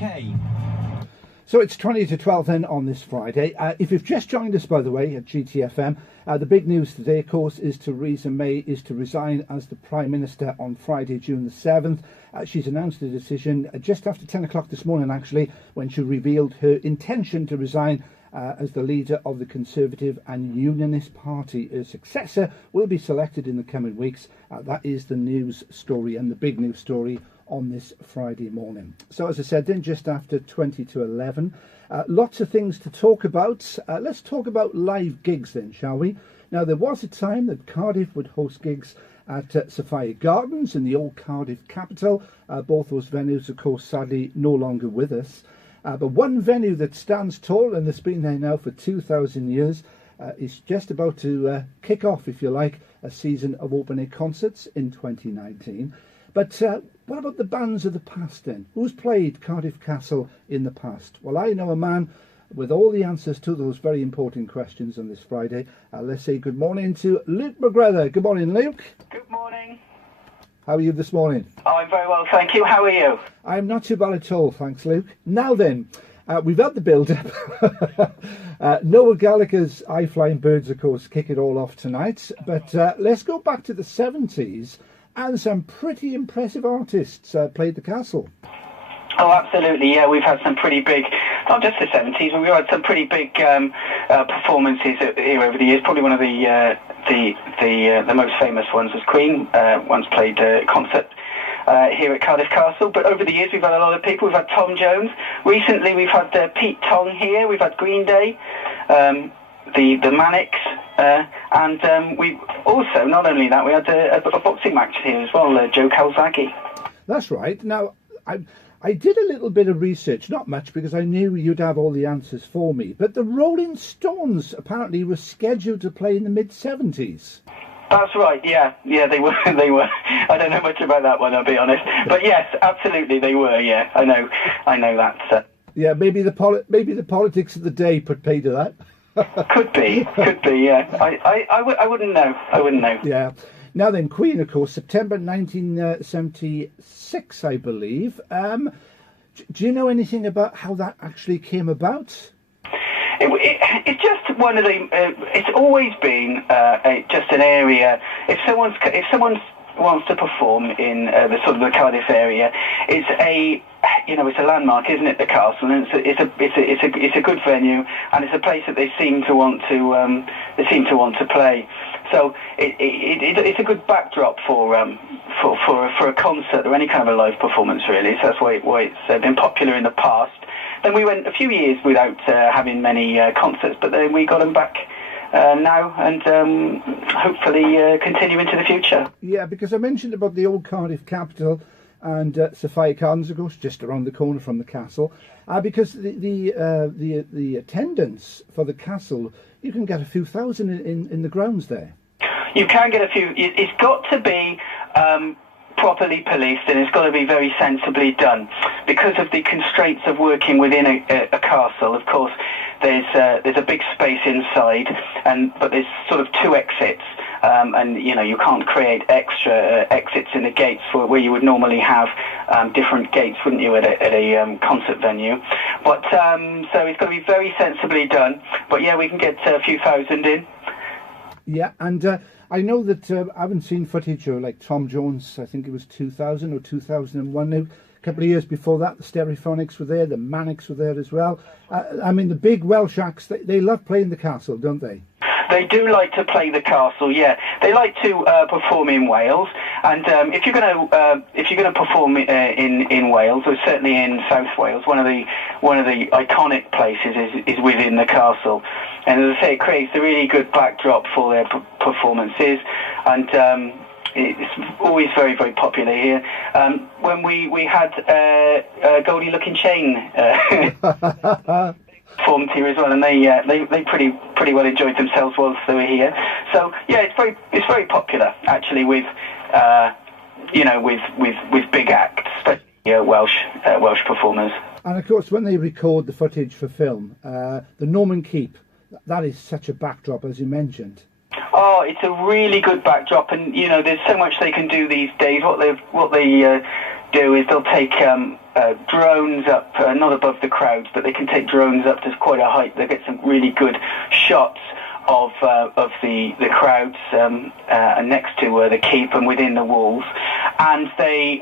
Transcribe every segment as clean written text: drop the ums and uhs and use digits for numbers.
Hey. So it's 20 to 12 then on this Friday. If you've just joined us, by the way, at GTFM, the big news today, of course, is Theresa May is to resign as the Prime Minister on Friday, June the 7th. She's announced the decision just after 10 o'clock this morning, actually, when she revealed her intention to resign as the leader of the Conservative and Unionist Party. Her successor will be selected in the coming weeks. That is the news story and the big news story on this Friday morning. So as I said then, just after 20 to 11, lots of things to talk about. Let's talk about live gigs then, shall we? Now, there was a time that Cardiff would host gigs at Sophia Gardens in the old Cardiff capital. Both those venues, of course, sadly no longer with us. But one venue that stands tall and that's been there now for 2,000 years is just about to kick off, if you like, a season of open-air concerts in 2019. But what about the bands of the past then? Who's played Cardiff Castle in the past? Well, I know a man with all the answers to those very important questions on this Friday. Let's say good morning to Luke McGruther. Good morning, Luke. Good morning. How are you this morning? Oh, I'm very well, thank you. How are you? I'm not too bad at all, thanks, Luke. Now then, we've had the build-up. Noel Gallagher's High Flying Birds, of course, kick it all off tonight. But let's go back to the 70s. And some pretty impressive artists played the castle. Oh, absolutely, yeah. We've had some pretty big, not just the 70s, but we've had some pretty big performances here over the years. Probably one of the most famous ones was Queen. Once played a concert here at Cardiff Castle. But over the years, we've had a lot of people. We've had Tom Jones. Recently, we've had Pete Tong here. We've had Green Day. The Manics, and we also, not only that, we had a boxing match here as well, Joe Calzaghe. That's right. Now, I did a little bit of research, not much, because I knew you'd have all the answers for me, but the Rolling Stones apparently were scheduled to play in the mid-70s. That's right, yeah, they were. I don't know much about that one, I'll be honest. But yes, absolutely, they were, yeah, I know that. Yeah, maybe the politics of the day put pay to that. Could be, yeah. I wouldn't know. Yeah. Now then, Queen, of course, September 1976, I believe. Do you know anything about how that actually came about? It's just one of the. It's always been just an area. If someone wants to perform in the sort of the Cardiff area, it's a landmark, isn't it? The castle, and it's a good venue, and it's a place that they seem to want to play. So it's a good backdrop for a concert or any kind of a live performance, really. So that's why it's been popular in the past. Then we went a few years without having many concerts, but then we got them back now, and hopefully continue into the future. Yeah, because I mentioned about the old Cardiff capital and Sophia Gardens, of course, just around the corner from the castle. Because the attendance for the castle, you can get a few thousand in the grounds there. You can get a few. It's got to be properly policed, and it's got to be very sensibly done because of the constraints of working within a castle. Of course, there's a big space inside, but there's sort of two exits, and you can't create extra exits in the gates where you would normally have different gates, wouldn't you, at a concert venue? But so it's got to be very sensibly done. But yeah, we can get a few thousand in. Yeah, and I know that I haven't seen footage of like Tom Jones. I think it was 2000 or 2001 now. A couple of years before that, the Stereophonics were there, the Manics were there as well. I mean, the big Welsh acts, they love playing the castle, don't they? They do like to play the castle, yeah. They like to perform in Wales, and if you're going to perform in Wales, or certainly in South Wales, one of the iconic places is within the castle, and as I say, it creates a really good backdrop for their performances, and it's always very, very popular here. When we had Goldie Looking Chain performed here as well, and they pretty well enjoyed themselves whilst they were here. So yeah, it's very popular actually with big acts, especially Welsh performers. And of course, when they record the footage for film, the Norman Keep, that is such a backdrop, as you mentioned. Oh, it's a really good backdrop, and there's so much they can do these days. What they do is they'll take drones up, not above the crowds, but they can take drones up to quite a height. They get some really good shots of the crowds next to the keep and within the walls, and they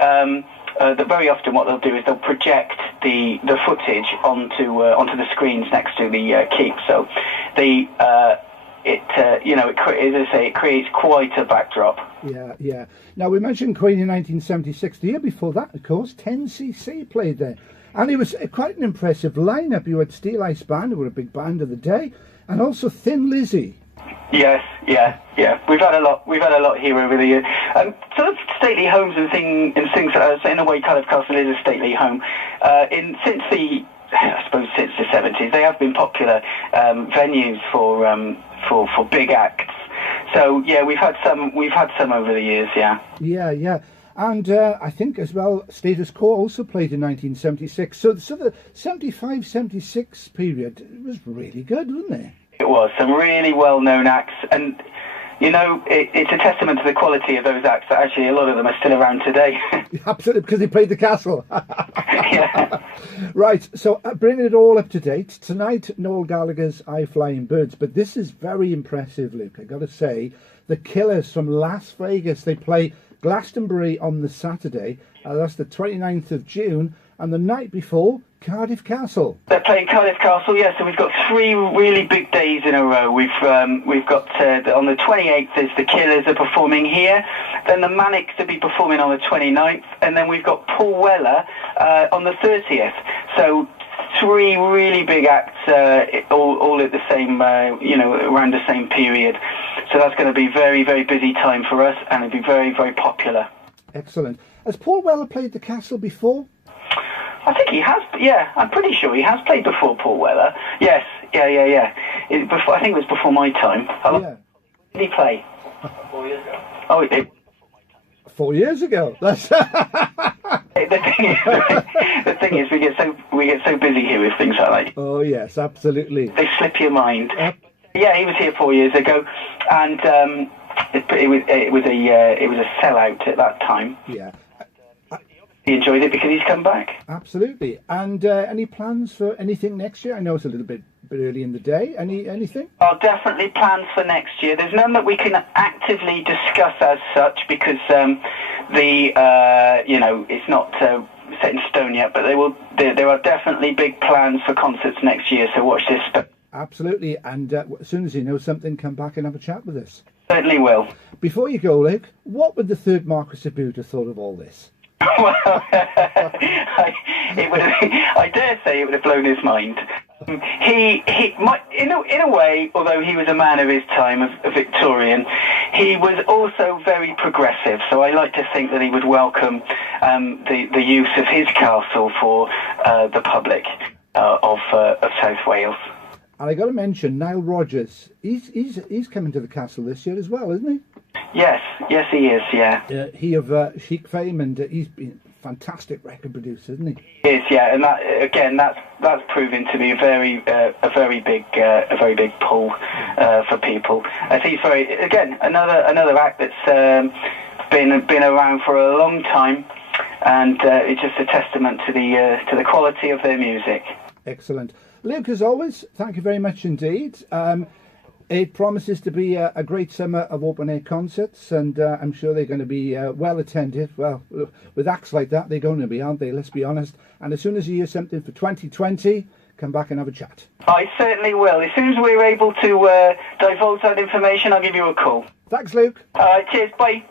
very often what they'll do is they'll project the footage onto the screens next to the keep. So it creates quite a backdrop. Yeah. Now, we mentioned Queen in 1976. The year before that, of course, 10cc played there. And it was quite an impressive lineup. You had Steel Ice Band, who were a big band of the day, and also Thin Lizzy. Yes, yeah. We've had a lot here over the years. Sort of stately homes and things. In a way, Cardiff Castle is a stately home. Since the 70s, they have been popular venues for big acts. So yeah, we've had some over the years. Yeah. And I think as well, Status Quo also played in 1976. So the 75-76 period was really good, wasn't it? It was some really well-known acts, and it's a testament to the quality of those acts that actually a lot of them are still around today. Absolutely, because they played the castle. Yeah. Right, so bringing it all up to date, tonight Noel Gallagher's I Flying Birds, but this is very impressive, Luke. I've got to say, the Killers from Las Vegas, they play Glastonbury on the Saturday, that's the 29th of June, and the night before, Cardiff Castle. They're playing Cardiff Castle, yes. So we've got 3 really big days in a row. We've got on the 28th is the Killers are performing here. Then the Manics will be performing on the 29th, and then we've got Paul Weller on the 30th. So 3 really big acts, all at the same, around the same period. So that's going to be very, very busy time for us, and it'll be very, very popular. Excellent. Has Paul Weller played the Castle before? I think he has. Yeah, I'm pretty sure he has played before, Paul Weller. Yes, yeah. I think it was before my time. Yeah. Did he play? 4 years ago. Oh, 4 years ago. That's. The thing is, we get so busy here with things like that. Oh yes, absolutely. They slip your mind. Yeah, he was here 4 years ago, and it was a sellout at that time. Yeah. He enjoyed it because he's come back. Absolutely. And any plans for anything next year? I know it's a little bit early in the day. Anything? Oh, definitely plans for next year. There's none that we can actively discuss as such because it's not set in stone yet. But there are definitely big plans for concerts next year. So watch this. Absolutely. And as soon as you know something, come back and have a chat with us. Certainly will. Before you go, Luke, what would the third Marquis of Bute have thought of all this? Well, I dare say it would have blown his mind. He might, in a way, although he was a man of his time, a Victorian, he was also very progressive. So I like to think that he would welcome the use of his castle for the public of South Wales. And I got to mention Nile Rodgers. He's coming to the castle this year as well, isn't he? Yes, he is. Yeah. He of Chic fame, and he's been a fantastic record producer, isn't he? He is, yeah. And that again, that's proven to be a very big pull for people. I think it's another act that's been around for a long time, and it's just a testament to the quality of their music. Excellent. Luke, as always, thank you very much indeed. It promises to be a great summer of open-air concerts, and I'm sure they're going to be well attended. Well, with acts like that, they're going to be, aren't they? Let's be honest. And as soon as you hear something for 2020, come back and have a chat. I certainly will. As soon as we're able to divulge that information, I'll give you a call. Thanks, Luke. All right, cheers. Bye.